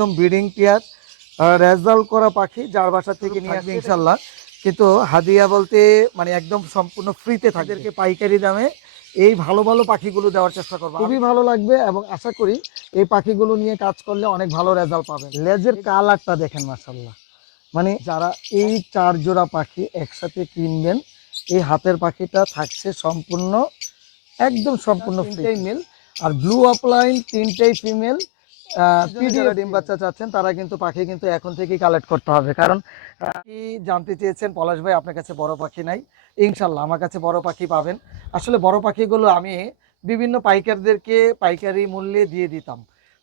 একদম breeding pair result করা পাখি, যার বাসা থেকে নিয়ে আসবে ইনশাল্লাহ। কিন্তু হাদিয়া বলতে মানে একদম সম্পূর্ণ ফ্রিতে থাকবে, পাইকারি দামে এই ভালো ভালো পাখিগুলো দেওয়ার চেষ্টা করবো। খুবই ভালো লাগবে এবং আশা করি এই পাখিগুলো নিয়ে কাজ করলে অনেক ভালো রেজাল্ট পাবেন। লেজের কালারটা দেখেন মাশাআল্লাহ, মানে যারা এই 4 জোড়া পাখি একসাথে কিনবেন, এই হাতের পাখিটা থাকছে সম্পূর্ণ একদম সম্পূর্ণ ফ্রি মেল, আর ব্লু আপলাইন 3টাই ফিমেল। যারা ডিম বাচ্চা চাচ্ছেন তারা কিন্তু পাখি কিন্তু এখন থেকেই কালেক্ট করতে হবে, কারণ কি জানতে চেয়েছেন পলাশ ভাই আপনার কাছে বড় পাখি নাই। ইনশাল্লাহ আমার কাছে বড় পাখি পাবেন। আসলে বড় পাখিগুলো আমি বিভিন্ন পাইকারদেরকে পাইকারি মূল্যে দিয়ে দিতাম,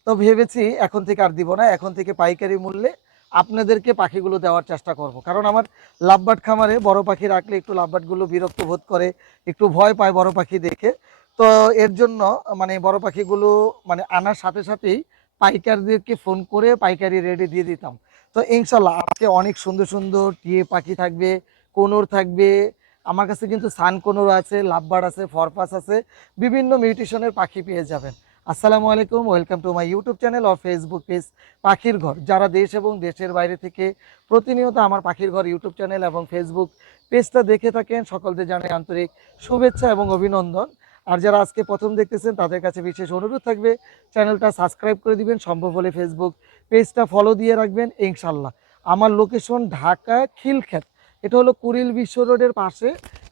তো ভেবেছি এখন থেকে আর দিব না, এখন থেকে পাইকারি মূল্যে আপনাদেরকে পাখিগুলো দেওয়ার চেষ্টা করব। কারণ আমার লাভবার্ড খামারে বড় পাখি রাখলে একটু লাভবার্ডগুলো বিরক্ত বোধ করে, একটু ভয় পায় বড় পাখি দেখে। তো এর জন্য মানে বড় পাখিগুলো মানে আনার সাথে সাথেই পাইকারদেরকে ফোন করে পাইকারি রেটে দিয়ে দিতাম। তো ইনশাল্লাহ আজকে অনেক সুন্দর সুন্দর টিয়ে পাখি থাকবে, কোনোর থাকবে, আমার কাছে কিন্তু সান কোনোর আছে, লাভবার্ড আছে, ফরপাস আছে, বিভিন্ন মিউটেশনের পাখি পেয়ে যাবেন। আসসালামু আলাইকুম, welcome to my YouTube channel আর ফেসবুক পেজ পাখির ঘর। যারা দেশ এবং দেশের বাইরে থেকে প্রতিনিয়ত আমার পাখির ঘর ইউটিউব চ্যানেল এবং ফেসবুক পেজটা দেখে থাকেন, সকলদের জানাই আন্তরিক শুভেচ্ছা এবং অভিনন্দন। আর যারা আজকে প্রথম দেখতেছেন তাদের কাছে বিশেষ অনুরোধ থাকবে চ্যানেলটা সাবস্ক্রাইব করে দিবেন, সম্ভব হলে ফেসবুক পেজটা ফলো দিয়ে রাখবেন ইনশাল্লাহ। আমার লোকেশন ঢাকা খিলক্ষেত, এটা হলো কুড়িল বিশ্ব রোডের পাশে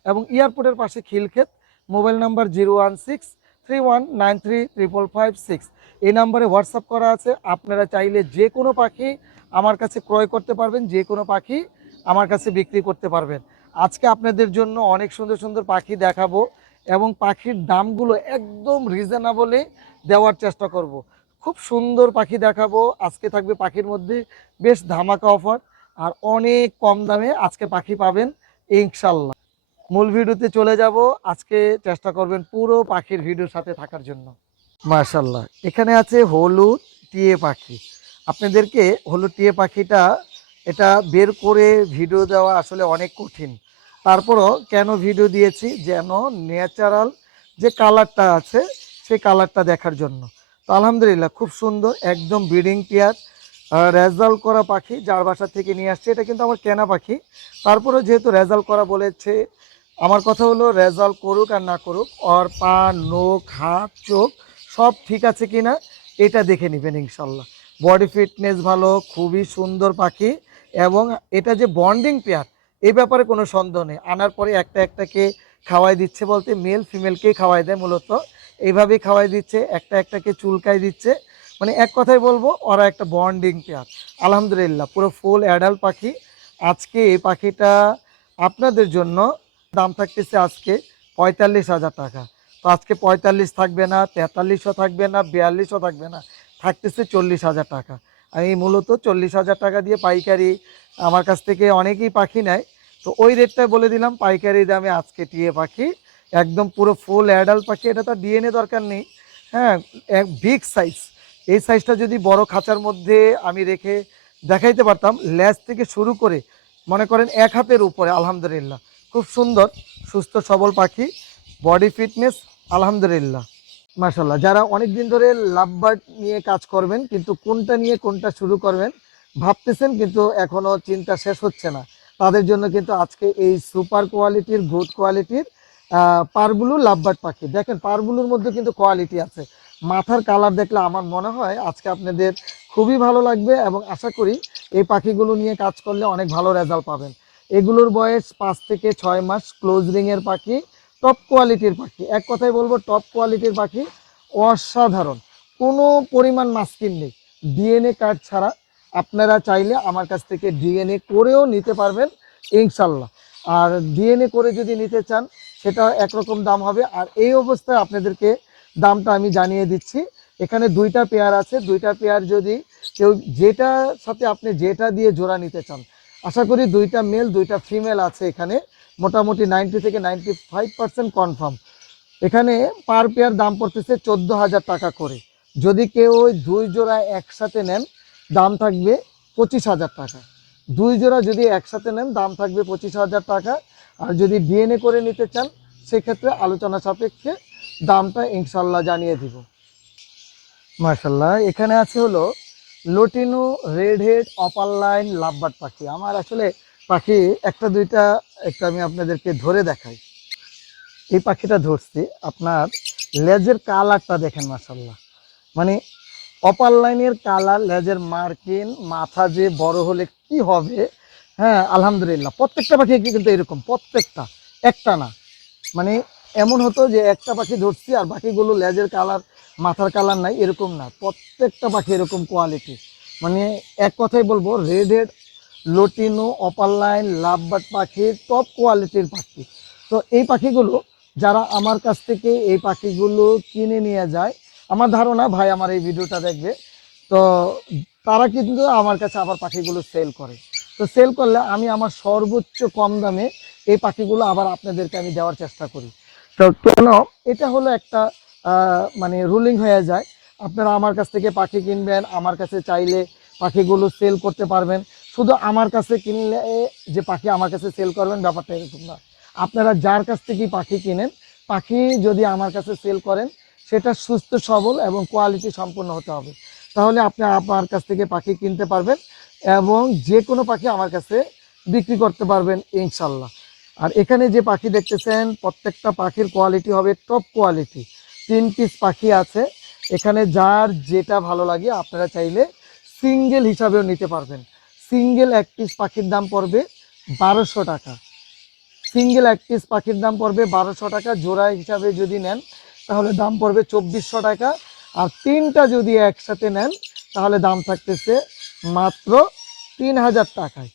এবং এয়ারপোর্টের পাশে খিলক্ষেত। মোবাইল নাম্বার 01631933556, এই নাম্বারে হোয়াটসঅ্যাপ করা আছে। আপনারা চাইলে যে কোনো পাখি আমার কাছে ক্রয় করতে পারবেন, যে কোনো পাখি আমার কাছে বিক্রি করতে পারবেন। আজকে আপনাদের জন্য অনেক সুন্দর সুন্দর পাখি দেখাবো এবং পাখির দামগুলো একদম রিজনেবলে দেওয়ার চেষ্টা করব। খুব সুন্দর পাখি দেখাবো আজকে, থাকবে পাখির মধ্যে বেশ ধামাকা অফার আর অনেক কম দামে আজকে পাখি পাবেন ইনশাল্লাহ। মূল ভিডিওতে চলে যাব, আজকে চেষ্টা করবেন পুরো পাখির ভিডিওর সাথে থাকার জন্য। মাশাল্লাহ, এখানে আছে হলুদ টিয়ে পাখি। আপনাদেরকে হলুদ টিয়ে পাখিটা এটা বের করে ভিডিও দেওয়া আসলে অনেক কঠিন, তারপরও কেন ভিডিও দিয়েছি, যেন ন্যাচারাল যে কালারটা আছে সেই কালারটা দেখার জন্য। তো আলহামদুলিল্লাহ খুব সুন্দর একদম ব্রিডিং পেয়ার রেজাল্ট করা পাখি, যার বাসা থেকে নিয়ে আসছে। এটা কিন্তু আমার কেনা পাখি, তারপরেও যেহেতু রেজাল্ট করা বলেছে, আমার কথা হলো রেজাল্ট করুক আর না করুক, ওর পা, নখ, হাত, চোখ সব ঠিক আছে কিনা এটা দেখে নেবেন ইনশাল্লাহ। বডি ফিটনেস ভালো, খুবই সুন্দর পাখি এবং এটা যে বন্ডিং পেয়ার এই ব্যাপারে কোনো সন্দেহ নেই। আনার পরে একটা একটাকে খাওয়াই দিচ্ছে, বলতে মেল ফিমেলকেই খাওয়াই দেয় মূলত, এইভাবেই খাওয়াই দিচ্ছে, একটা একটাকে চুলকাই দিচ্ছে, মানে এক কথায় বলবো ওরা একটা বন্ডিং পেয়ার। আলহামদুলিল্লাহ পুরো ফুল অ্যাডাল্ট পাখি। আজকে এই পাখিটা আপনাদের জন্য দাম থাকতেছে আজকে 45,000 টাকা। তো আজকে 45 থাকবে না, 43ও থাকবে না, 42ও থাকবে না, থাকতেছে 40,000 টাকা। আমি মূলত 40,000 টাকা দিয়ে পাইকারি আমার কাছ থেকে অনেকেই পাখি নেয়, তো ওই রেটটা বলে দিলাম পাইকারি দামে আজকে টিয়ে পাখি একদম পুরো ফুল অ্যাডাল্ট পাখি। এটা তো ডিএনএ দরকার নেই, হ্যাঁ, এক বিগ সাইজ। এই সাইজটা যদি বড় খাঁচার মধ্যে আমি রেখে দেখাইতে পারতাম, লেজ থেকে শুরু করে মনে করেন 1 হাতের উপরে, আলহামদুলিল্লাহ খুব সুন্দর সুস্থ সবল পাখি, বডি ফিটনেস আলহামদুলিল্লাহ মাশাল্লাহ। যারা অনেক দিন ধরে লাভবার্ড নিয়ে কাজ করবেন কিন্তু কোনটা নিয়ে কোনটা শুরু করবেন ভাবতেছেন, কিন্তু এখনো চিন্তা শেষ হচ্ছে না, তাদের জন্য কিন্তু আজকে এই সুপার কোয়ালিটির গুড কোয়ালিটির পারবুলু লাভবার্ড পাখি। দেখেন পারবুলুর মধ্যে কিন্তু কোয়ালিটি আছে, মাথার কালার দেখলে আমার মনে হয় আজকে আপনাদের খুবই ভালো লাগবে এবং আশা করি এই পাখিগুলো নিয়ে কাজ করলে অনেক ভালো রেজাল্ট পাবেন। এগুলোর বয়স 5 থেকে 6 মাস, ক্লোজ রিংয়ের পাখি, টপ কোয়ালিটির পাখি। এক কথায় বলবো টপ কোয়ালিটির পাখি, অসাধারণ, কোনো পরিমাণ মাস্কিন নেই। ডিএনএ কার্ড ছাড়া আপনারা চাইলে আমার কাছ থেকে ডিএনএ করেও নিতে পারবেন ইনশাল্লাহ। আর ডিএনএ করে যদি নিতে চান সেটা একরকম দাম হবে। আর এই অবস্থায় আপনাদেরকে দামটা আমি জানিয়ে দিচ্ছি। এখানে 2টা পেয়ার আছে, 2টা পেয়ার যদি কেউ যেটার সাথে আপনি যেটা দিয়ে জোড়া নিতে চান, আশা করি 2টা মেল 2টা ফিমেল আছে এখানে, মোটামুটি 90 থেকে 95% কনফার্ম। এখানে পার পেয়ার দাম পড়তেছে 14,000 টাকা করে। যদি কেউ ওই 2 জোড়া একসাথে নেন দাম থাকবে 25,000 টাকা। 2 জোড়া যদি একসাথে নেন দাম থাকবে 25,000 টাকা। আর যদি ডিএনএ করে নিতে চান সেক্ষেত্রে আলোচনা সাপেক্ষে দামটা ইনশাল্লাহ জানিয়ে দিব। মাশাল্লাহ, এখানে আছে হলো লটিনো red head upper line lovebird পাখি। আমার আসলে পাখি একটা দুইটা একটু আমি আপনাদেরকে ধরে দেখাই। এই পাখিটা ধরছি, আপনার লেজের কালারটা দেখেন মাশাল্লাহ, মানে অপার লাইনের কালার, লেজের মার্কিন, মাথা যে বড় হলে কি হবে। হ্যাঁ আলহামদুলিল্লাহ, প্রত্যেকটা পাখি কিন্তু এরকম, প্রত্যেকটা, একটা না। মানে এমন হতো যে একটা পাখি ধরছি আর বাকিগুলো লেজের কালার মাথার কালার নাই, এরকম না, প্রত্যেকটা পাখি এরকম কোয়ালিটি। মানে এক কথাই বলবো red head লটিনো upper line lovebird পাখি টপ কোয়ালিটির পাখি। তো এই পাখিগুলো যারা আমার কাছ থেকে এই পাখিগুলো কিনে নিয়ে যায়, আমার ধারণা ভাই আমার এই ভিডিওটা দেখবে, তো তারা কিন্তু আমার কাছে আবার পাখিগুলো সেল করে। তো সেল করলে আমি আমার সর্বোচ্চ কম দামে এই পাখিগুলো আবার আপনাদেরকে আমি দেওয়ার চেষ্টা করি। তো কেন, এটা হলো একটা মানে রুলিং হয়ে যায়। আপনারা আমার কাছ থেকে পাখি কিনবেন, আমার কাছে চাইলে পাখিগুলো সেল করতে পারবেন। শুধু আমার কাছে কিনলে যে পাখি আমার কাছে সেল করবেন ব্যাপারটা এরকম না। আপনারা যার কাছ থেকে পাখি কিনেন, পাখি যদি আমার কাছে সেল করেন, সেটা সুস্থ সবল এবং কোয়ালিটি সম্পন্ন হতে হবে, তাহলে আপনি আমার কাছ থেকে পাখি কিনতে পারবেন এবং যে কোনো পাখি আমার কাছে বিক্রি করতে পারবেন ইনশাল্লাহ। আর এখানে যে পাখি দেখতেছেন প্রত্যেকটা পাখির কোয়ালিটি হবে টপ কোয়ালিটি। 3 পিস পাখি আছে এখানে, যার যেটা ভালো লাগে আপনারা চাইলে সিঙ্গেল হিসাবেও নিতে পারবেন। সিঙ্গেল এক পিস পাখির দাম পড়বে 1200 টাকা। সিঙ্গেল এক পিস পাখির দাম পড়বে 1200 টাকা। জোড়া হিসাবে যদি নেন তাহলে দাম পড়বে 2400 টাকা। আর তিনটা যদি একসাথে নেন তাহলে দাম থাকতেছে মাত্র 3000 টাকায়।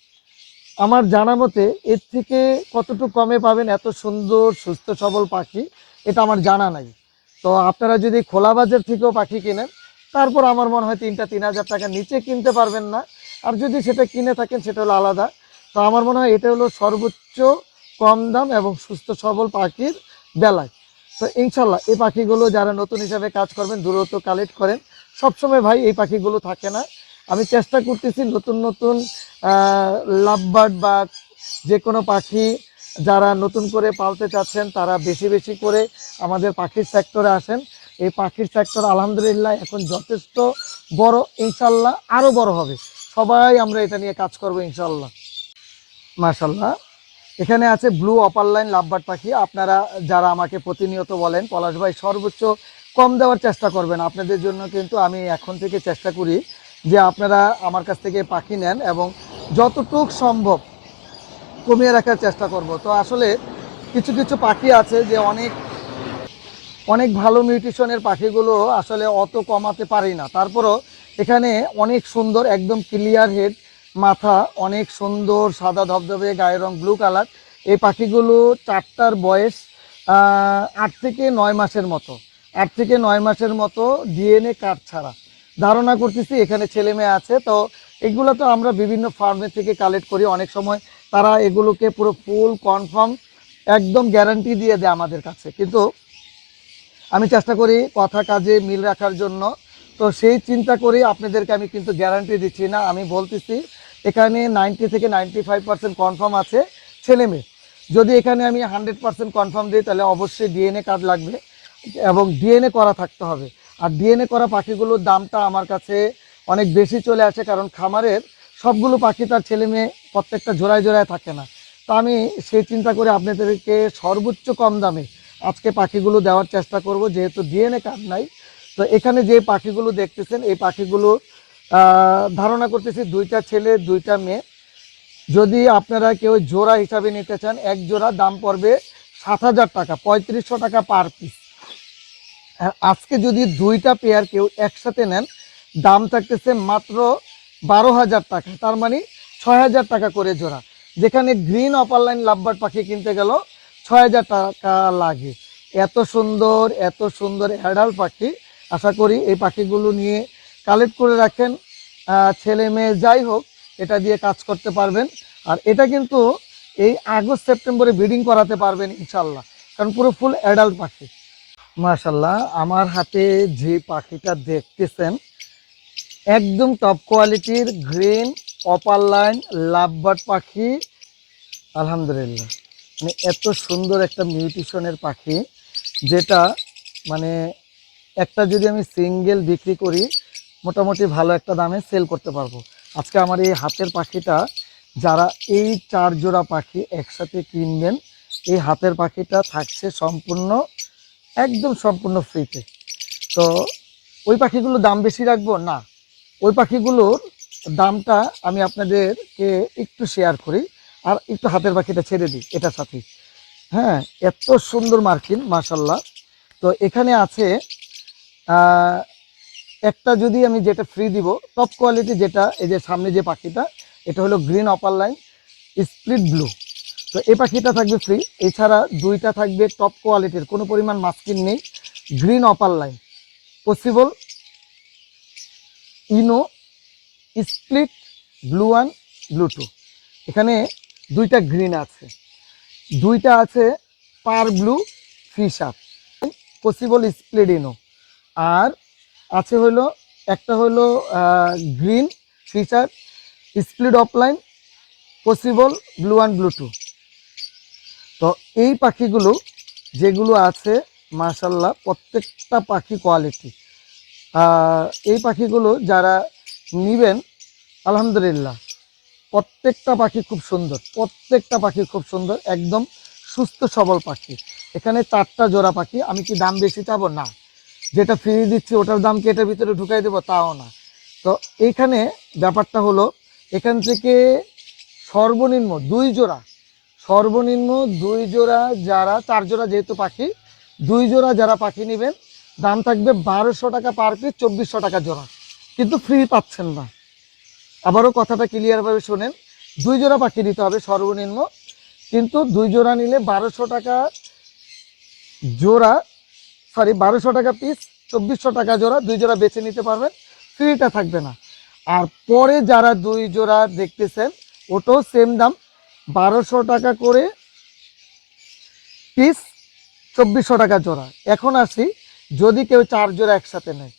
আমার জানা মতে এর থেকে কতটুকু কমে পাবেন এত সুন্দর সুস্থ সবল পাখি, এটা আমার জানা নাই। তো আপনারা যদি খোলা বাজার থেকেও পাখি কেনেন, তারপর আমার মনে হয় 3000 টাকার নিচে কিনতে পারবেন না। আর যদি সেটা কিনে থাকেন সেটা হলো আলাদা। তো আমার মনে হয় এটা হলো সর্বোচ্চ কম দাম এবং সুস্থ সবল পাখির বেলায়। তো ইনশাল্লাহ এই পাখিগুলো যারা নতুন হিসাবে কাজ করবেন দ্রুত কালেক্ট করেন। সবসময় ভাই এই পাখিগুলো থাকে না, আমি চেষ্টা করতেছি নতুন নতুন লাভবার্ড বা যে কোনো পাখি যারা নতুন করে পালতে চাচ্ছেন তারা বেশি বেশি করে আমাদের পাখির সেক্টরে আসেন। এই পাখির সেক্টর আলহামদুলিল্লাহ এখন যথেষ্ট বড়, ইনশাল্লাহ আরও বড় হবে। সবাই আমরা এটা নিয়ে কাজ করবো ইনশাল্লাহ। মাশাল্লাহ, এখানে আছে ব্লু অপার লাইন লাভবার্ড পাখি। আপনারা যারা আমাকে প্রতিনিয়ত বলেন পলাশ ভাই সর্বোচ্চ কম দেওয়ার চেষ্টা করবেন, আপনাদের জন্য কিন্তু আমি এখন থেকে চেষ্টা করি যে আপনারা আমার কাছ থেকে পাখি নেন এবং যতটুক সম্ভব কমিয়ে রাখার চেষ্টা করব। তো আসলে কিছু কিছু পাখি আছে যে অনেক অনেক ভালো নিউট্রিশনের পাখিগুলো আসলে অত কমাতে পারি না, তারপরও এখানে অনেক সুন্দর একদম ক্লিয়ার হেড, মাথা অনেক সুন্দর সাদা ধবধবে, গায়ের রং ব্লু কালার। এই পাখিগুলো চারটার বয়স 8 থেকে 9 মাসের মতো, 8 থেকে 9 মাসের মতো ডিএনএ কার্ড ছাড়া। ধারণা করতেছি এখানে ছেলে মেয়ে আছে। তো এগুলো তো আমরা বিভিন্ন ফার্মে থেকে কালেক্ট করি, অনেক সময় তারা এগুলোকে পুরো ফুল কনফার্ম একদম গ্যারান্টি দিয়ে দেয় আমাদের কাছে, কিন্তু আমি চেষ্টা করি কথা কাজে মিল রাখার জন্য। তো সেই চিন্তা করি আপনাদেরকে আমি কিন্তু গ্যারান্টি দিচ্ছি না, আমি বলতেছি এখানে 90 থেকে 95% কনফার্ম আছে ছেলে মেয়ে। যদি এখানে আমি 100% কনফার্ম দিই তাহলে অবশ্যই ডিএনএ কার্ড লাগবে এবং ডিএনএ করা থাকতে হবে। আর ডিএনএ করা পাখিগুলোর দামটা আমার কাছে অনেক বেশি চলে আসে, কারণ খামারের সবগুলো পাখি তার ছেলে মেয়ে প্রত্যেকটা জোড়ায় জোড়ায় থাকে না। তো আমি সেই চিন্তা করে আপনাদেরকে সর্বোচ্চ কম দামে আজকে পাখিগুলো দেওয়ার চেষ্টা করব, যেহেতু ডিএনএ কার্ড নাই। তো এখানে যে পাখিগুলো দেখতেছেন এই পাখিগুলো ধারণা করতেছি 2টা ছেলে 2টা মেয়ে। যদি আপনারা কেউ জোড়া হিসাবে নিতে চান, এক জোড়া দাম পড়বে 7000 টাকা, 3500 টাকা পার পিস। আর আজকে যদি 2টা পেয়ার কেউ একসাথে নেন দাম থাকতেছে মাত্র 12,000 টাকা, তার মানে 6,000 টাকা করে জোড়া। যেখানে গ্রিন অপার লাইন লাভবার্ড পাখি কিনতে গেল 6,000 টাকা লাগে। এত সুন্দর অ্যাডাল্ট পাখি। আশা করি এই পাখিগুলো নিয়ে কালেক্ট করে রাখেন, ছেলে মেয়ে যাই হোক এটা দিয়ে কাজ করতে পারবেন। আর এটা কিন্তু এই আগস্ট সেপ্টেম্বরে ব্রিডিং করাতে পারবেন ইনশাল্লাহ, কারণ পুরো ফুল অ্যাডাল্ট পাখি। মাশাল্লাহ, আমার হাতে যে পাখিটা দেখতেছেন একদম টপ কোয়ালিটির গ্রিন অপার লাইন লাভবার্ড পাখি। আলহামদুলিল্লাহ, মানে এত সুন্দর একটা মিউটেশনের পাখি, যেটা মানে একটা যদি আমি সিঙ্গেল বিক্রি করি মোটামুটি ভালো একটা দামে সেল করতে পারবো। আজকে আমার এই হাতের পাখিটা যারা এই 4 জোড়া পাখি একসাথে কিনবেন, এই হাতের পাখিটা থাকছে সম্পূর্ণ একদম সম্পূর্ণ ফ্রিতে। তো ওই পাখিগুলোর দাম বেশি রাখবো না, ওই পাখিগুলোর দামটা আমি আপনাদেরকে একটু শেয়ার করি আর একটু হাতের পাখিটা ছেড়ে দিই এটার সাথে। হ্যাঁ, এত সুন্দর মার্কিন মাশাল্লাহ। তো এখানে আছে একটা, যদি আমি যেটা ফ্রি দিব টপ কোয়ালিটি, যেটা এই যে সামনে যে পাখিটা, এটা হলো green opaline split blue. তো এই পাখিটা থাকবে ফ্রি। এছাড়া দুইটা থাকবে টপ কোয়ালিটির, কোনো পরিমাণ মাস্কিন নেই, green opaline possible ino split blue one blue two. এখানে দুইটা গ্রিন আছে, দুইটা আছে parblue fischer possible split ino, আর আছে হলো একটা হলো green fischer split opaline possible blue one blue two. তো এই পাখিগুলো যেগুলো আছে মাশাল্লাহ প্রত্যেকটা পাখি কোয়ালিটি। এই পাখিগুলো যারা নেবেন আলহামদুলিল্লাহ প্রত্যেকটা পাখি খুব সুন্দর, প্রত্যেকটা পাখি খুব সুন্দর, একদম সুস্থ সবল পাখি। এখানে 4টা জোড়া পাখি। আমি কি দাম বেশি চাবো? না। যেটা ফ্রি দিচ্ছি ওটার দাম কি এটার ভিতরে ঢুকাই দেবো? তাও না। তো এইখানে ব্যাপারটা হলো, এখান থেকে সর্বনিম্ন 2 জোড়া, সর্বনিম্ন 2 জোড়া যারা, 4 জোড়া যেহেতু পাখি, 2 জোড়া যারা পাখি নেবেন দাম থাকবে 1200 টাকা পার পিস, 2400 টাকা জোড়া, কিন্তু ফ্রি পাচ্ছেন না। আবারও কথাটা ক্লিয়ারভাবে শোনেন, 2 জোড়া পাখি নিতে হবে সর্বনিম্ন, কিন্তু 2 জোড়া নিলে 1200 টাকা জোড়া, সরি 1200 টাকা পিস, 2400 টাকা জোড়া, 2 জোড়া বেছে নিতে পারবেন, ফ্রিটা থাকবে না। আর পরে যারা 2 জোড়া দেখতেছেন ওটাও সেম দাম, 1200 টাকা করে পিস, 2400 টাকা জোড়া। এখন আসি, যদি কেউ 4 জোড়া একসাথে নেয়,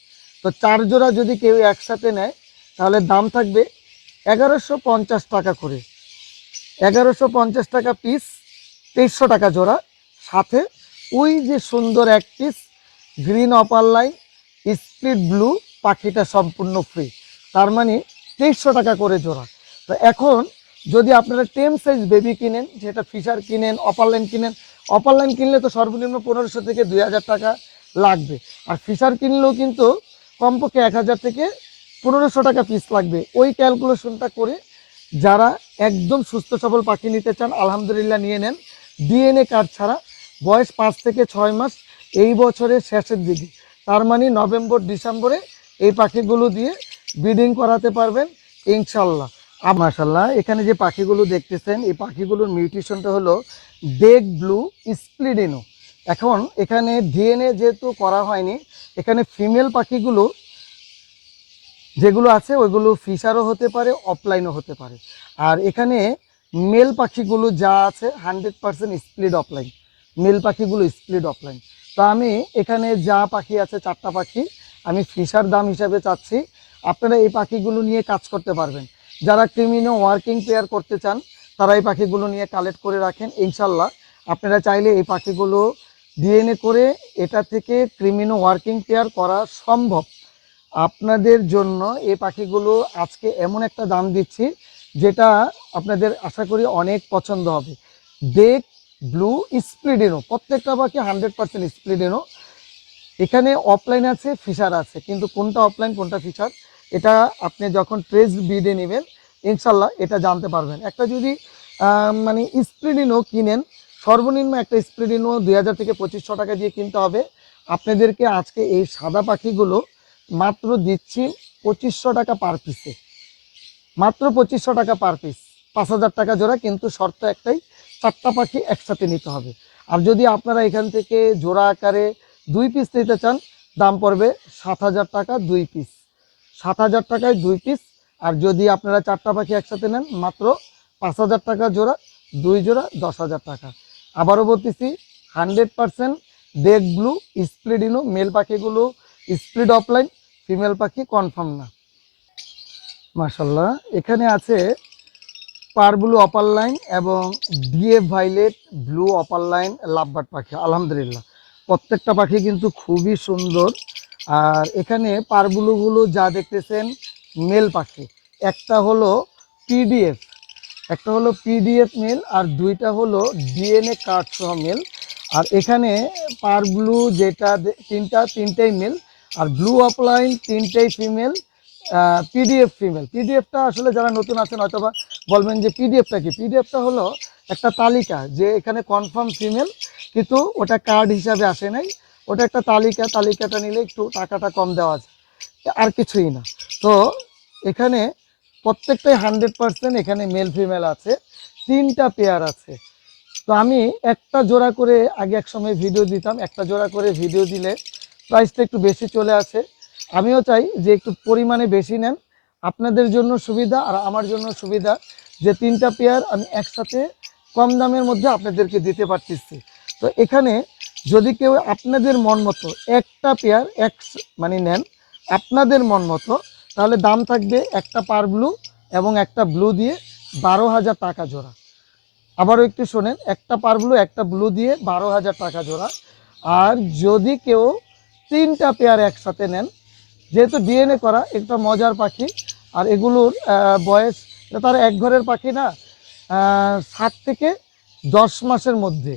তো 4 জোড়া যদি কেউ একসাথে নেয় তাহলে দাম থাকবে 1150 টাকা করে, 1150 টাকা পিস, 2300 টাকা জোড়া। সাথে ওই যে সুন্দর এক piece green opaline split blue পাখিটা সম্পূর্ণ ফ্রি, তার মানে 2300 টাকা করে জোড়া। তো এখন যদি আপনারা টেম সাইজ বেবি কিনেন, যেটা ফিশার কিনেন, অপার লাইন কিনেন, অপার লাইন কিনলে তো সর্বনিম্ন 1500 থেকে 2000 টাকা লাগবে, আর ফিশার কিনলেও কিন্তু কমপক্ষে 1000 থেকে 1500 টাকা পিস লাগবে। ওই ক্যালকুলেশনটা করে যারা একদম সুস্থ সবল পাখি নিতে চান আলহামদুলিল্লাহ নিয়ে নেন। ডিএনএ কার্ড ছাড়া, বয়স 5 থেকে 6 মাস, এই বছরের শেষের দিকে, তার মানে নভেম্বর ডিসেম্বরে এই পাখিগুলো দিয়ে ব্রিডিং করাতে পারবেন ইনশাল্লাহ। আর মাশাল্লাহ এখানে যে পাখিগুলো দেখতেছেন, এই পাখিগুলোর মিউটেশনটা হলো ডেক ব্লু স্প্লিডিনো। এখন এখানে ডিএনএ যেহেতু করা হয়নি, এখানে ফিমেল পাখিগুলো যেগুলো আছে ওইগুলো ফিশারও হতে পারে, অফলাইনও হতে পারে। আর এখানে মেল পাখিগুলো যা আছে 100% স্প্লিট অফলাইন, মেল পাখিগুলো স্প্লিট অফলাইন। তো আমি এখানে যা পাখি আছে 4টা পাখি আমি ফিশার দাম হিসাবে চাচ্ছি, আপনারা এই পাখিগুলো নিয়ে কাজ করতে পারবেন। যারা ক্রিমিনো ওয়ার্কিং পেয়ার করতে চান তারা এই পাখিগুলো নিয়ে কালেক্ট করে রাখেন ইনশাল্লাহ। আপনারা চাইলে এই পাখিগুলো ডিএনএ করে এটা থেকে ক্রিমিনো ওয়ার্কিং পেয়ার করা সম্ভব। আপনাদের জন্য এই পাখিগুলো আজকে এমন একটা দাম দিচ্ছি যেটা আপনাদের আশা করি অনেক পছন্দ হবে। ডেক ব্লু স্প্লিডিনো, প্রত্যেকটা পাখি 100% স্প্লিডিনো। এখানে অফলাইন আছে, ফিশার আছে, কিন্তু কোনটা অফলাইন কোনটা ফিশার এটা আপনি যখন ট্রেস বিডে নেবেন ইনশাল্লাহ এটা জানতে পারবেন। একটা যদি মানে স্প্লিডিনো কিনেন, সর্বনিম্ন একটা স্প্লিডিনো 2000 থেকে 2500 টাকা দিয়ে কিনতে হবে। আপনাদেরকে আজকে এই সাদা পাখিগুলো মাত্র দিচ্ছি 2500 টাকা পার পিসে, মাত্র 2500 টাকা পার পিস, 5000 টাকা জোড়া, কিন্তু শর্ত একটাই, 4টা পাখি একসাথে নিতে হবে। আর যদি আপনারা এখান থেকে জোড়া আকারে 2 পিস নিতে চান দাম পড়বে 7000 টাকা 2 পিস, 7000 টাকায় 2 পিস। আর যদি আপনারা 4টা পাখি একসাথে নেন মাত্র 5000 টাকা জোড়া, 2 জোড়া 10,000 টাকা। আবারও বলতেছি 100% ডেক ব্লু স্প্লিডিনো, মেল পাখিগুলো স্প্লিট অফলাইন, ফিমেল পাখি কনফার্ম না। মাশাল্লাহ এখানে আছে পার ব্লু অপার লাইন এবং DF violate blue upper line lovebird পাখি। আলহামদুলিল্লাহ প্রত্যেকটা পাখি কিন্তু খুবই সুন্দর, আর এখানে পারবুলুগুলো যা দেখতেছেন মেল পাখি, একটা হলো পিডিএফ, একটা হলো পিডিএফ মেল আর দুইটা হলো ডিএনএ কার্ড সহ মেল। আর এখানে পার ব্লু যেটা তিনটাই মেল, আর ব্লু অফলাইন তিনটেই ফিমেল, পিডিএফ ফিমেল। পিডিএফটা আসলে যারা নতুন আছেন হয়তোবা বলবেন যে পিডিএফটা কি। পিডিএফটা হলো একটা তালিকা, যে এখানে কনফার্ম ফিমেল, কিন্তু ওটা কার্ড হিসাবে আসে নাই, ওটা একটা তালিকা, তালিকাটা নিলে একটু টাকাটা কম দেওয়া যায়, আর কিছুই না। তো এখানে প্রত্যেকটাই 100% এখানে মেল ফিমেল আছে, তিনটা পেয়ার আছে। তো আমি একটা জোড়া করে আগে এক সময় ভিডিও দিতাম, একটা জোড়া করে ভিডিও দিলে প্রাইসটা একটু বেশি চলে আসে। আমিও চাই যে একটু পরিমাণে বেশি নেন, আপনাদের জন্য সুবিধা আর আমার জন্য সুবিধা, যে তিনটা পেয়ার আমি একসাথে কম দামের মধ্যে আপনাদেরকে দিতে পারতেছি। তো এখানে যদি কেউ আপনাদের মন মতো একটা পেয়ার মানে নেন আপনাদের মন মতো, তাহলে দাম থাকবে একটা পার ব্লু এবং একটা ব্লু দিয়ে 12,000 টাকা জোড়া। আবারও একটু শোনেন, একটা পার ব্লু একটা ব্লু দিয়ে 12,000 টাকা জোড়া। আর যদি কেউ তিনটা পেয়ার একসাথে নেন, যেহেতু ডিএনএ করা একটা মজার পাখি, আর এগুলোর বয়স, তার এক ঘরের পাখি না, 7 থেকে 10 মাসের মধ্যে,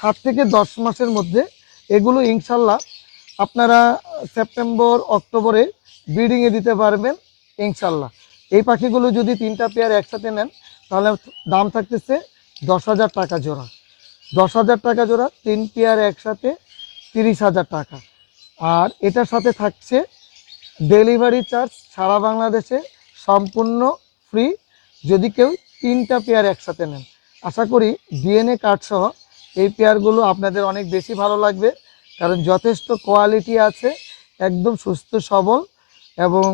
7 থেকে 10 মাসের মধ্যে এগুলো ইনশাল্লাহ আপনারা সেপ্টেম্বর অক্টোবরে ব্রিডিংয়ে দিতে পারবেন ইনশাল্লাহ। এই পাখিগুলো যদি তিনটা পেয়ার একসাথে নেন তাহলে দাম থাকতেছে 10,000 টাকা জোড়া। 10,000 টাকা জোড়া, তিন পেয়ার একসাথে 30,000 টাকা। আর এটার সাথে থাকছে ডেলিভারি চার্জ সারা বাংলাদেশে সম্পূর্ণ ফ্রি, যদি কেউ তিনটা পেয়ার একসাথে নেন। আশা করি ডিএনএ কার্ড সহ এই পেয়ারগুলো আপনাদের অনেক বেশি ভালো লাগবে, কারণ যথেষ্ট কোয়ালিটি আছে, একদম সুস্থ সবল এবং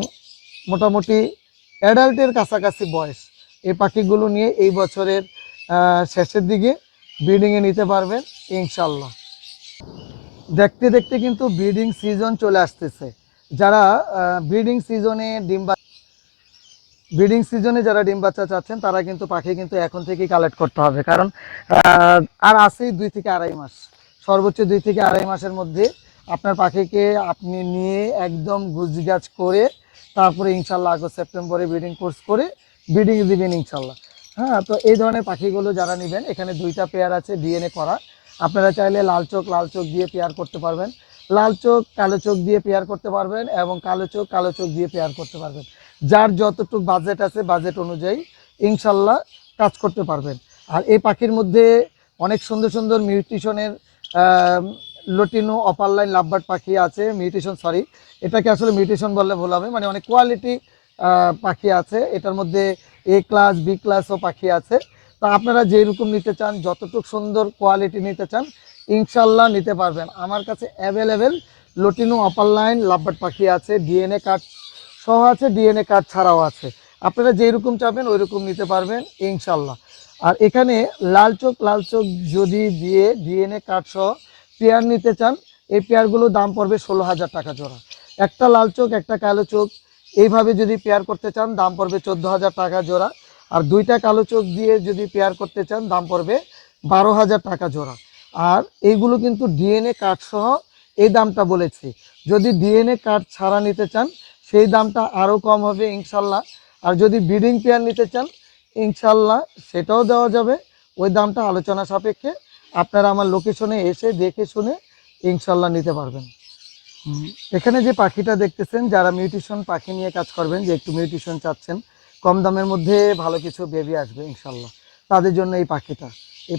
মোটামুটি অ্যাডাল্টের কাছাকাছি বয়স। এই পাখিগুলো নিয়ে এই বছরের শেষের দিকে ব্রিডিংয়ে নিতে পারবেন ইনশাল্লাহ। দেখতে দেখতে কিন্তু ব্রিডিং সিজন চলে আসতেছে। যারা ব্রিডিং সিজনে যারা ডিম বাচ্চা চাচ্ছেন তারা কিন্তু পাখি কিন্তু এখন থেকেই কালেক্ট করতে হবে, কারণ আর আছেই 2 থেকে আড়াই মাস, সর্বোচ্চ 2 থেকে আড়াই মাসের মধ্যে আপনার পাখিকে আপনি নিয়ে একদম গুছগাছ করে তারপরে ইনশাল্লাহ আগস্ট সেপ্টেম্বরে ব্রিডিং কোর্স করে ব্রিডিং দিবেন ইনশাল্লাহ। হ্যাঁ, তো এই ধরনের পাখিগুলো যারা নেবেন, এখানে দুইটা পেয়ার আছে ডিএনএ করা। আপনারা চাইলে লাল চোখ দিয়ে পেয়ার করতে পারবেন, লাল চোখ কালো চোখ দিয়ে পেয়ার করতে পারবেন, এবং কালো চোখ দিয়ে পেয়ার করতে পারবেন। যার যতটুকু বাজেট আছে বাজেট অনুযায়ী ইনশাল্লাহ কাজ করতে পারবেন। আর এই পাখির মধ্যে অনেক সুন্দর সুন্দর মিউটেশনের লটিনো অপারলাইন লাভবার্ড পাখি আছে, এটাকে আসলে মিউটেশন বললে ভুল হবে, মানে অনেক কোয়ালিটি পাখি আছে এটার মধ্যে, এ ক্লাস বি ক্লাসও পাখি আছে। তো আপনারা যেরকম নিতে চান, যতটুকু সুন্দর কোয়ালিটি নিতে চান ইনশাল্লাহ নিতে পারবেন। আমার কাছে অ্যাভেলেবেল লটিনো অপারলাইন লাভবার্ড পাখি আছে, ডিএনএ কার্ড সহ আছে, ডিএনএ কার্ড ছাড়াও আছে। আপনারা যেরকম চাবেন ওই রকম নিতে পারবেন ইনশাল্লাহ। আর এখানে লাল চোখ যদি দিয়ে ডিএনএ কার্ড সহ পেয়ার নিতে চান, এই পেয়ারগুলোর দাম পড়বে 16,000 টাকা জোড়া। একটা লাল চোখ একটা কালো চোখ এইভাবে যদি পেয়ার করতে চান দাম পড়বে 14,000 টাকা জোড়া। আর দুইটা কালো চোখ দিয়ে যদি পেয়ার করতে চান দাম পড়বে 12,000 টাকা জোড়া। আর এইগুলো কিন্তু ডিএনএ কার্ড সহ এই দামটা বলেছি। যদি ডিএনএ কার্ড ছাড়া নিতে চান সেই দামটা আরও কম হবে ইনশাল্লাহ। আর যদি ব্রিডিং পেয়ার নিতে চান ইনশাল্লাহ সেটাও দেওয়া যাবে, ওই দামটা আলোচনা সাপেক্ষে আপনারা আমার লোকেশনে এসে দেখে শুনে ইনশাল্লাহ নিতে পারবেন। এখানে যে পাখিটা দেখতেছেন, যারা মিউটেশন পাখি নিয়ে কাজ করবেন, যে একটু মিউটেশন চাচ্ছেন, কম দামের মধ্যে ভালো কিছু বেবি আসবে ইনশাল্লাহ, তাদের জন্য এই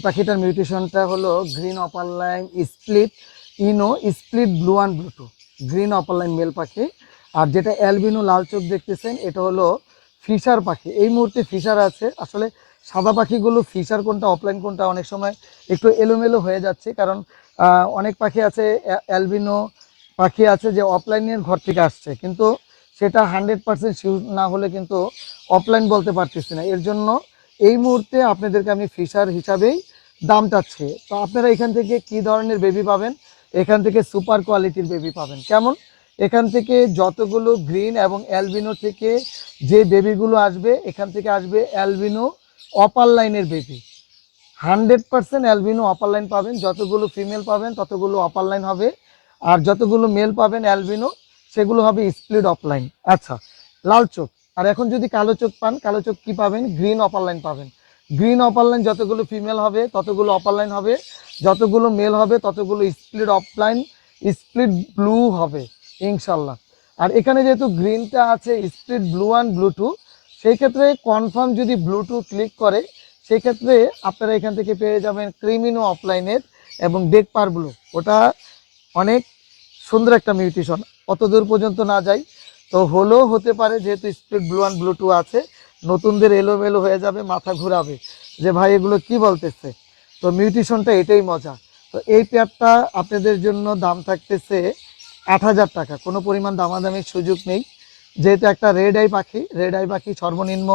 পাখিটার মিউটেশনটা হলো green opaline split blue and blue two, green opaline male পাখি। আর যেটা অ্যালবিনো লাল চোখ দেখতেছেন এটা হলো ফিশার পাখি। এই মুহূর্তে ফিশার আছে, আসলে সাদা পাখিগুলো ফিশার কোনটা অফলাইন কোনটা অনেক সময় একটু এলোমেলো হয়ে যাচ্ছে, কারণ অনেক পাখি আছে অ্যালবিনো পাখি আছে যে অফলাইনের ঘর থেকে আসছে, কিন্তু সেটা 100% শিওর না হলে কিন্তু অফলাইন বলতে পারতেছি না। এর জন্য এই মুহূর্তে আপনাদেরকে আমি ফিশার হিসাবেই দাম চাচ্ছি। তো আপনারা এখান থেকে কি ধরনের বেবি পাবেন, এখান থেকে সুপার কোয়ালিটির বেবি পাবেন। কেমন, এখান থেকে যতগুলো গ্রিন এবং অ্যালবিনো থেকে যে বেবিগুলো আসবে, এখান থেকে আসবে অ্যালবিনো অপার লাইনের বেবি। 100% অ্যালবিনো অপার লাইন পাবেন, যতগুলো ফিমেল পাবেন ততগুলো অপার লাইন হবে। আর যতগুলো মেল পাবেন অ্যালবিনো সেগুলো হবে স্প্লিট অফলাইন। আচ্ছা, লাল চোখ। আর এখন যদি কালো চোখ পান, কালো চোখ কি পাবেন? গ্রিন অপারলাইন পাবেন। গ্রিন অপারলাইন যতগুলো ফিমেল হবে ততগুলো অপারলাইন হবে, যতগুলো মেল হবে ততগুলো স্প্লিট অফলাইন স্প্লিট ব্লু হবে ইনশাল্লাহ। আর এখানে যেহেতু গ্রিনটা আছে split blue and blue too, সেই ক্ষেত্রে কনফার্ম যদি ব্লু টু ক্লিক করে সেই ক্ষেত্রে আপনারা এখান থেকে পেয়ে যাবেন ক্রিমিনো অফলাইনের এবং ডেক পার ব্লু। ওটা অনেক সুন্দর একটা মিউটেশন, অত দূর পর্যন্ত না যাই, তো হলেও হতে পারে যেহেতু split blue and blue too আছে, নতুনদের এলোমেলো হয়ে যাবে, মাথা ঘুরাবে যে ভাই এগুলো কি বলতেছে। তো মিউটেশনটা এটাই মজা। তো এই পেয়ারটা আপনাদের জন্য দাম থাকতেছে 8,000 টাকা, কোনো পরিমাণ দামাদামির সুযোগ নেই। যেহেতু একটা রেড আই পাখি, রেড আই পাখি সর্বনিম্ন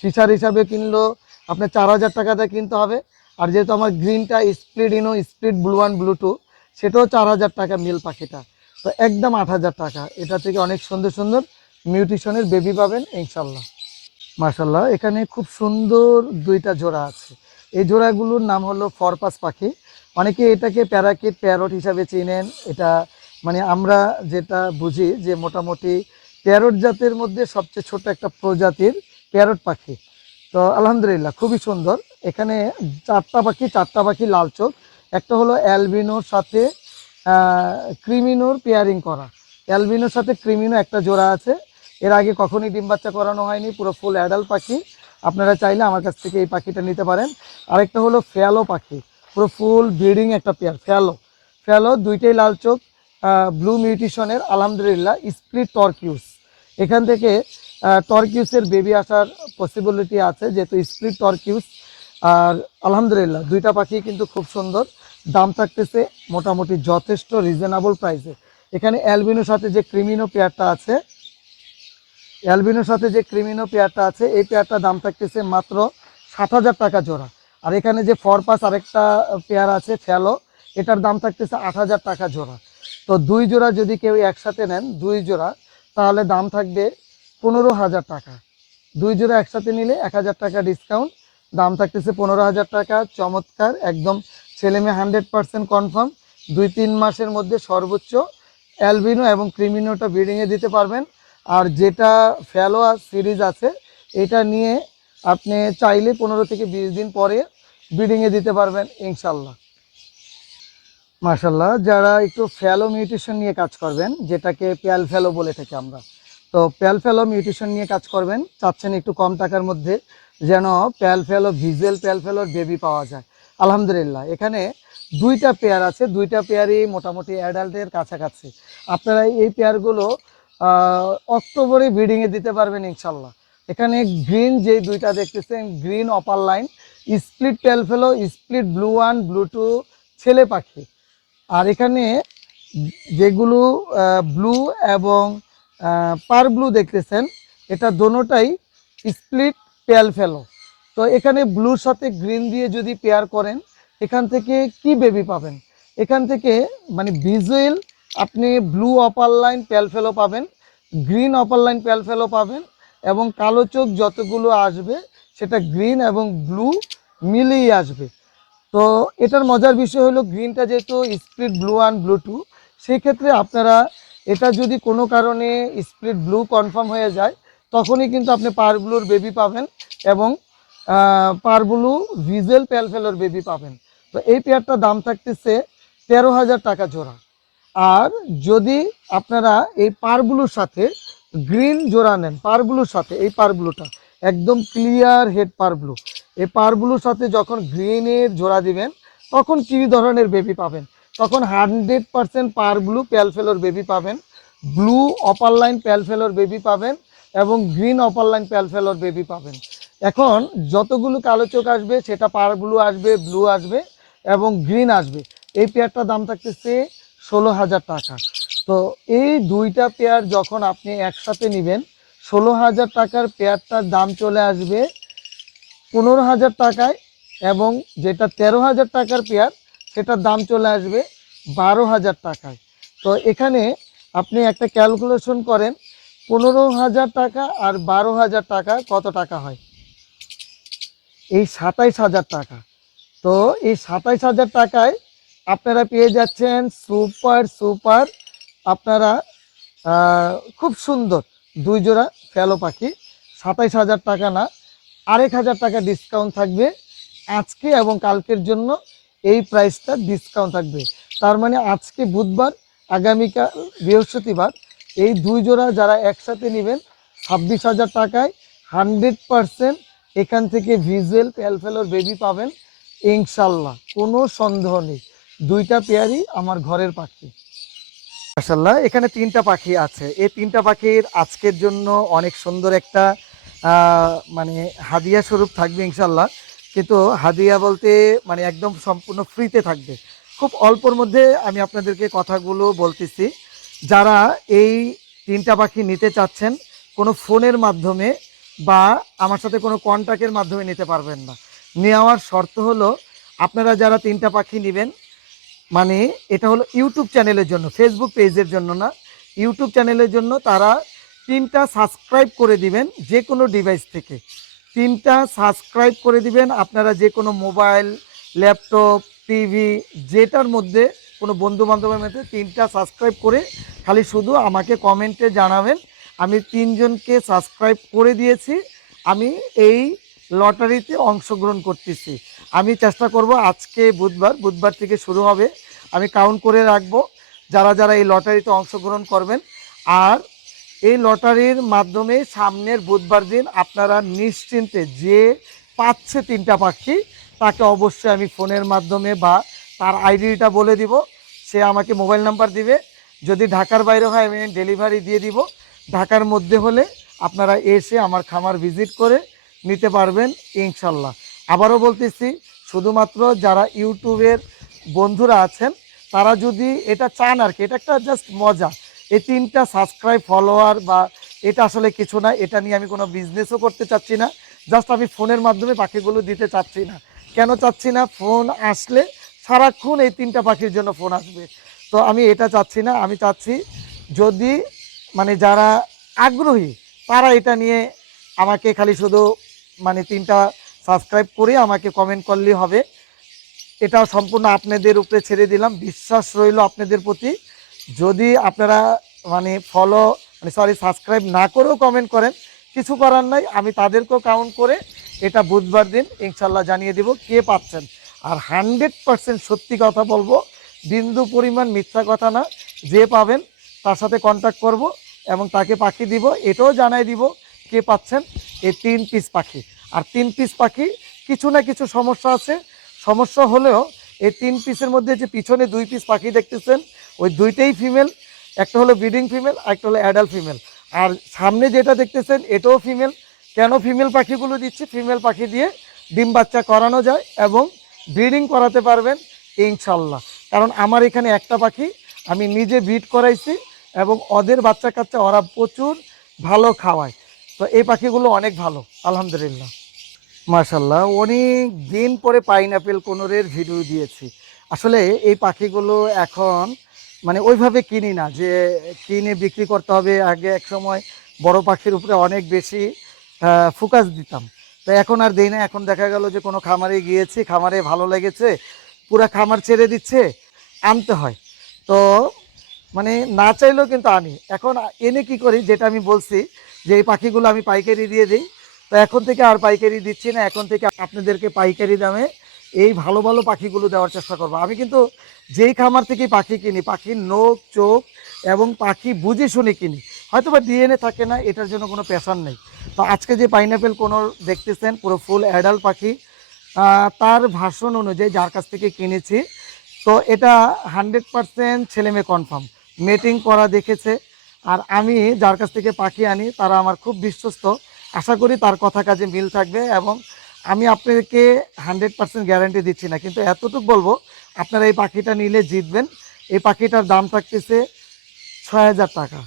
ফিচার হিসাবে কিনলেও আপনার 4,000 টাকাতে কিনতে হবে। আর যেহেতু আমার গ্রিনটা split ino split blue and blue two, সেটাও 4,000 টাকা মিল পাখিটা, তো একদম 8,000 টাকা। এটা থেকে অনেক সুন্দর সুন্দর মিউটেশনের বেবি পাবেন ইনশাল্লাহ। মাশাল্লাহ, এখানে খুব সুন্দর দুইটা জোড়া আছে। এই জোড়াগুলোর নাম হলো ফরপাস পাখি। অনেকে এটাকে প্যারাকিট প্যারট হিসাবে চিনেন। এটা মানে আমরা যেটা বুঝি যে মোটামুটি প্যারট জাতের মধ্যে সবচেয়ে ছোট একটা প্রজাতির প্যারট পাখি। তো আলহামদুলিল্লাহ খুবই সুন্দর। এখানে চারটা পাখি লাল চোখ। একটা হলো অ্যালবিনোর সাথে ক্রিমিনোর পেয়ারিং করা। অ্যালবিনোর সাথে ক্রিমিনো একটা জোড়া আছে। এর আগে কখনোই ডিম বাচ্চা করানো হয়নি, পুরো ফুল অ্যাডাল্ট পাখি। আপনারা চাইলে আমার কাছ থেকে এই পাখিটা নিতে পারেন। আরেকটা হলো ফ্যালো পাখি, পুরো ফুল ব্রিডিং একটা পেয়ার ফ্যালো। ফ্যালো দুইটাই লাল চোখ, ব্লু মিউটেশনের আলহামদুলিল্লাহ স্প্লিট টর্কিউস। এখান থেকে টর্কিউসের বেবি আসার পসিবিলিটি আছে যেহেতু স্প্লিট টর্কিউস। আর আলহামদুলিল্লাহ দুইটা পাখি কিন্তু খুব সুন্দর। দাম থাকতেছে মোটামুটি যথেষ্ট রিজনেবল প্রাইসে। এখানে অ্যালবিনোর সাথে যে ক্রিমিনো পেয়ারটা আছে, এই পেয়ারটার দাম থাকতেছে মাত্র 7,000 টাকা জোড়া। আর এখানে যে ফরপাস আরেকটা পেয়ার আছে ফ্যালো, এটার দাম থাকতেছে 8,000 টাকা জোড়া। তো দুই জোড়া যদি কেউ একসাথে নেন, দুই জোড়া, তাহলে দাম থাকবে 15,000 টাকা। দুই জোড়া একসাথে নিলে 1,000 টাকা ডিসকাউন্ট, দাম থাকতেছে 15,000 টাকা। চমৎকার, একদম ছেলেমেয়ে 100% কনফার্ম। 2-3 মাসের মধ্যে সর্বোচ্চ অ্যালবিনো এবং ক্রিমিনোটা ব্রিডিংয়ে দিতে পারবেন। আর যেটা ফ্যালো সিরিজ আছে এটা নিয়ে আপনি চাইলে 15 থেকে 20 দিন পরে ব্রিডিংয়ে দিতে পারবেন ইনশাল্লাহ। মাশাল্লাহ, যারা একটু ফ্যালো মিউটেশন নিয়ে কাজ করবেন, যেটাকে প্যাল ফ্যালো বলে থাকি আমরা, তো প্যাল ফ্যালো মিউটেশন নিয়ে কাজ করবেন, চাচ্ছেন একটু কম টাকার মধ্যে যেন প্যাল ফ্যালো ভিজুয়াল প্যাল ফ্যালোর বেবি পাওয়া যায়। আলহামদুলিল্লাহ এখানে দুইটা পেয়ার আছে, দুইটা পেয়ারই মোটামুটি অ্যাডাল্টের কাছাকাছি। আপনারা এই পেয়ারগুলো অক্টোবরে ব্রিডিংয়ে দিতে পারবেন ইনশাল্লাহ। এখানে গ্রিন যে দুইটা দেখতেছেন, green opaline split pale fallow split blue one blue two ছেলে পাখি। আর এখানে যেগুলো ব্লু এবং পার ব্লু দেখতেছেন, এটা দোনোটাই স্প্লিট পেয়াল ফেলো। তো এখানে ব্লুর সাথে গ্রিন দিয়ে যদি পেয়ার করেন, এখান থেকে কি বেবি পাবেন? এখান থেকে মানে ভিজুয়াল আপনি ব্লু অপার লাইন পেয়াল ফেলো পাবেন, গ্রিন অপার লাইন পেয়াল ফেলো পাবেন, এবং কালো চোখ যতগুলো আসবে সেটা গ্রিন এবং ব্লু মিলিয়ে আসবে। তো এটার মজার বিষয় হলো গ্রিনটা যেহেতু split blue and blue too, সেই ক্ষেত্রে আপনারা এটা যদি কোনো কারণে স্প্লিট ব্লু কনফার্ম হয়ে যায়, তখনই কিন্তু আপনি পার ব্লুর বেবি পাবেন এবং পার ব্লু ভিজুয়াল প্যালফেলোর বেবি পাবেন। তো এই পেয়ারটার দাম থাকতেছে 13,000 টাকা জোড়া। আর যদি আপনারা এই পার ব্লুর সাথে গ্রিন জোড়া নেন, পার ব্লুর সাথে এই পার ব্লুটা একদম ক্লিয়ার হেড পার ব্লু, এই পার ব্লুর সাথে যখন গ্রিনের জোড়া দিবেন তখন কী ধরনের বেবি পাবেন? তখন 100% পার ব্লু প্যালফেলোর বেবি পাবেন, ব্লু অপার লাইন প্যালফেলোর বেবি পাবেন এবং গ্রিন অপার লাইন প্যালফেলোর বেবি পাবেন। এখন যতগুলো কালো চোখ আসবে সেটা পার ব্লু আসবে, ব্লু আসবে এবং গ্রিন আসবে। এই পেয়ারটার দাম থাকতেছে 16,000 টাকা। তো এই দুইটা পেয়ার যখন আপনি একসাথে নেবেন, 16,000 টাকার পেয়ারটার দাম চলে আসবে 15,000 টাকায়, এবং যেটা 13,000 টাকার পেয়ার সেটার দাম চলে আসবে 12,000 টাকায়। তো এখানে আপনি একটা ক্যালকুলেশন করেন, 15,000 টাকা আর 12,000 টাকা কত টাকা হয়? এই 27,000 টাকা। তো এই 27,000 টাকায় আপনারা পেয়ে যাচ্ছেন সুপার সুপার আপনারা খুব সুন্দর 2 জোড়া ফেলো পাখি। 27,000 টাকা না, 1,000 টাকা ডিসকাউন্ট থাকবে আজকে এবং কালকের জন্য। এই প্রাইসটা ডিসকাউন্ট থাকবে, তার মানে আজকে বুধবার, আগামীকাল বৃহস্পতিবার, এই 2 জোড়া যারা একসাথে নেবেন 26,000 টাকায় 100% এখান থেকে ভিজুয়াল প্যালফেলোর বেবি পাবেন ইনশাল্লাহ, কোনো সন্দেহ নেই। 2টা পেয়ারই আমার ঘরের পাখি। মাশাআল্লাহ, এখানে 3টা পাখি আছে। এই 3টা পাখির আজকের জন্য অনেক সুন্দর একটা মানে হাদিয়া স্বরূপ থাকবে ইনশাল্লাহ। কিন্তু হাদিয়া বলতে মানে একদম সম্পূর্ণ ফ্রিতে থাকবে। খুব অল্পর মধ্যে আমি আপনাদেরকে কথাগুলো বলতেছি। যারা এই 3টা পাখি নিতে চাচ্ছেন কোনো ফোনের মাধ্যমে বা আমার সাথে কোনো কন্ট্যাক্টের মাধ্যমে নিতে পারবেন না। নেওয়ার শর্ত হলো আপনারা যারা 3টা পাখি নেবেন, মানে এটা হলো ইউটিউব চ্যানেলের জন্য, ফেসবুক পেজের জন্য না, ইউটিউব চ্যানেলের জন্য। তারা 3টা সাবস্ক্রাইব করে দিবেন যে কোনো ডিভাইস থেকে, 3টা সাবস্ক্রাইব করে দিবেন। আপনারা যে কোনো মোবাইল, ল্যাপটপ, টিভি যেটার মধ্যে কোনো বন্ধু বান্ধবের মধ্যে 3টা সাবস্ক্রাইব করে খালি শুধু আমাকে কমেন্টে জানাবেন আমি 3 জনকে সাবস্ক্রাইব করে দিয়েছি, আমি এই লটারিতে অংশগ্রহণ করতেছি। আমি চেষ্টা করব আজকে বুধবার থেকে শুরু হবে, আমি কাউন্ট করে রাখবো যারা যারা এই লটারিতে অংশগ্রহণ করবেন। আর এই লটারির মাধ্যমে সামনের বুধবার দিন আপনারা নিশ্চিন্তে যে পাচ্ছে 3টা পাখি তাকে অবশ্যই আমি ফোনের মাধ্যমে বা তার আইডিটা বলে দিব, সে আমাকে মোবাইল নাম্বার দিবে। যদি ঢাকার বাইরে হয় আমি ডেলিভারি দিয়ে দিব, ঢাকার মধ্যে হলে আপনারা এসে আমার খামার ভিজিট করে নিতে পারবেন ইনশাল্লাহ। আবারও বলতেছি, শুধুমাত্র যারা ইউটিউবের বন্ধুরা আছেন তারা যদি এটা চান আর কি, এটা একটা জাস্ট মজা। এই 3টা সাবস্ক্রাইব, ফলোয়ার বা এটা আসলে কিছু না, এটা নিয়ে আমি কোনো বিজনেসও করতে চাচ্ছি না। জাস্ট আমি ফোনের মাধ্যমে পাখিগুলো দিতে চাচ্ছি না। কেন চাচ্ছি না? ফোন আসলে সারাক্ষণ এই 3টা পাখির জন্য ফোন আসবে, তো আমি এটা চাচ্ছি না। আমি চাচ্ছি যদি মানে যারা আগ্রহী তারা এটা নিয়ে আমাকে খালি শুধু মানে 3টা সাবস্ক্রাইব করে আমাকে কমেন্ট করলেই হবে। এটা সম্পূর্ণ আপনাদের উপরে ছেড়ে দিলাম, বিশ্বাস রইল আপনাদের প্রতি। যদি আপনারা মানে সাবস্ক্রাইব না করেও কমেন্ট করেন, কিছু করার নাই, আমি তাদেরকেও কাউন্ট করে এটা বুধবার দিন ইনশাল্লাহ জানিয়ে দেব কে পাচ্ছেন। আর 100% সত্যি কথা বলবো, বিন্দু পরিমাণ মিথ্যা কথা না। যে পাবেন তার সাথে কন্ট্যাক্ট করব এবং তাকে পাখি দিব, এটাও জানাই দিব কে পাচ্ছেন এই 3 পিস পাখি। আর 3 পিস পাখি কিছু না কিছু সমস্যা আছে, সমস্যা হলেও এই 3 পিসের মধ্যে যে পিছনে 2 পিস পাখি দেখতেছেন ওই 2টাই ফিমেল, একটা হলো ব্রিডিং ফিমেল, একটা হলো অ্যাডাল্ট ফিমেল। আর সামনে যেটা দেখতেছেন এটাও ফিমেল। কেন ফিমেল পাখিগুলো দিচ্ছি? ফিমেল পাখি দিয়ে ডিম বাচ্চা করানো যায় এবং ব্রিডিং করাতে পারবেন ইনশাল্লাহ। কারণ আমার এখানে একটা পাখি আমি নিজে ব্রিড করাইছি এবং ওদের বাচ্চা কাচ্চা ওরা প্রচুর ভালো খাওয়ায়, তো এই পাখিগুলো অনেক ভালো আলহামদুলিল্লাহ। মাশাল্লাহ, অনেক দিন পরে পাইনাপেল কোনোরের ভিডিও দিয়েছি। আসলে এই পাখিগুলো এখন মানে ওইভাবে কিনি না যে কিনে বিক্রি করতে হবে। আগে এক সময় বড় পাখির উপরে অনেক বেশি ফোকাস দিতাম, তো এখন আর দিই না। এখন দেখা গেল যে কোনো খামারে গিয়েছি, খামারে ভালো লেগেছে, পুরা খামার ছেড়ে দিচ্ছে, আনতে হয়। তো মানে না চাইলেও কিন্তু আনি। এখন এনে কি করি, যেটা আমি বলছি যে এই পাখিগুলো আমি পাইকারি দিয়ে দিই, তো এখন থেকে আর পাইকারি দিচ্ছি না, এখন থেকে আপনাদেরকে পাইকারি দামে এই ভালো ভালো পাখিগুলো দেওয়ার চেষ্টা করবো। আমি কিন্তু যেই খামার থেকে পাখি কিনি, পাখির নখ চোখ এবং পাখি বুঝে শুনে কিনি। হয়তো বা ডিএনএ থাকে না, এটার জন্য কোনো পেশার নেই। তো আজকে যে পাইনাপেল কোনোর দেখতেছেন পুরো ফুল অ্যাডাল্ট পাখি, তার ভাষণ অনুযায়ী যার কাছ থেকে কিনেছি, তো এটা 100% ছেলে মেয়ে কনফার্ম, মেটিং করা দেখেছে। আর আমি যার কাছ থেকে পাখি আনি তারা আমার খুব বিশ্বস্ত, আশা করি তার কথা কাজে মিল থাকবে। এবং আমি আপনাদেরকে 100% গ্যারান্টি দিচ্ছি না, কিন্তু এতটুকু বলবো আপনারা এই পাখিটা নিলে জিতবেন। এই পাখিটার দাম থাকতেছে 6,000 টাকা।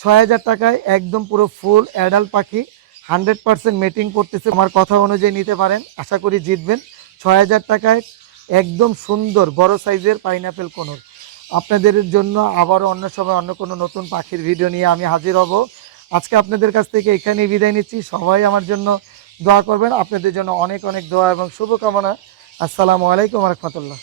6,000 টাকায় একদম পুরো ফুল অ্যাডাল্ট পাখি, 100% মেটিং করতেছে, আমার কথা অনুযায়ী নিতে পারেন, আশা করি জিতবেন। 6,000 টাকায় একদম সুন্দর বড় সাইজের পাইনাপেল কোনোর আপনাদের জন্য। আবারও অন্য সময় অন্য কোনো নতুন পাখির ভিডিও নিয়ে আমি হাজির হব। আজকে আপনাদের কাছ থেকে এখানেই বিদায় নিচ্ছি। সবাই আমার জন্য দোয়া করবেন, আপনাদের জন্য অনেক অনেক দোয়া এবং শুভকামনা। আসসালামু আলাইকুম ওয়া রাহমাতুল্লাহ।